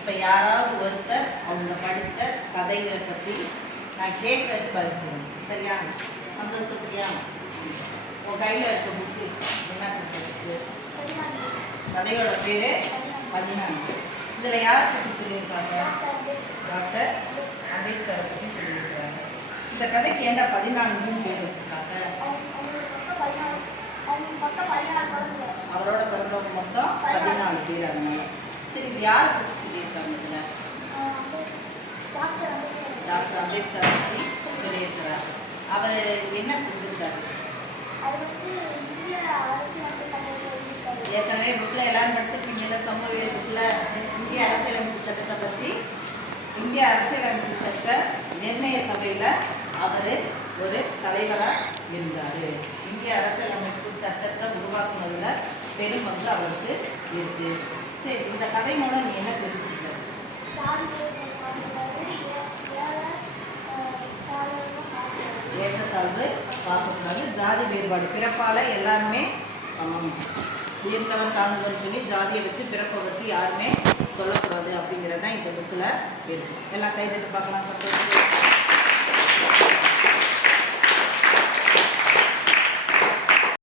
இப்போ யாராவது ஒருத்தர் அவங்க படித்த கதைகளை பற்றி நான் கேட்கறதுக்கு பதில் சொல்லுவேன். சரியா? சந்தோஷப்படியா? உன் கையில் இருக்க புக்கு என்ன கொடுத்துருக்கு? கதையோட பேர் 14. இதில் யாரை பற்றி சொல்லியிருக்காங்க? டாக்டர் அம்பேத்கரை பற்றி சொல்லியிருக்காங்க. இந்த கதைக்கு ஏண்டா 14 பேர் வச்சுருக்காங்க? அவரோட பிறந்தவங்க மொத்தம் 14 பேர். அதனால சரி, இது யாரை பற்றி சொல்லியிருக்காங்க? இதில் டாக்டர் அம்பேத்கர் பற்றி சொல்லியிருக்கிறார். அவர் என்ன செஞ்சிருக்காரு? ஏற்கனவே புக்கில் எல்லாரும் படிச்சிருக்கீங்க. சமூகவியல் புக்கில் இந்திய அரசியலமைப்பு சட்டத்தை பற்றி, இந்திய அரசியலமைப்பு சட்ட நிர்ணய சபையில் அவர் ஒரு தலைவராக இருந்தார். இந்திய அரசியலமைப்பு சட்டத்தை உருவாக்குனதில் பெரும் பங்கு அவருக்கு இருக்கு. சரி, இந்த கதை மூலம் நீ என்ன தெரிஞ்சுக்கிட்ட? ஏற்றத்தாழ்வு பார்க்கக்கூடாது, ஜாதி வேறுபாடு, பிறப்பால் எல்லாருமே சமம், உயர்ந்தவன் தாழ்ந்தவன் சொல்லி ஜாதியை வச்சு பிறப்பை வச்சு யாருமே சொல்லக்கூடாது அப்படிங்கிறது தான் இந்த புக்கில் இருக்கு. எல்லாம் கைதட்டு பார்க்கலாம். சந்தோஷம்.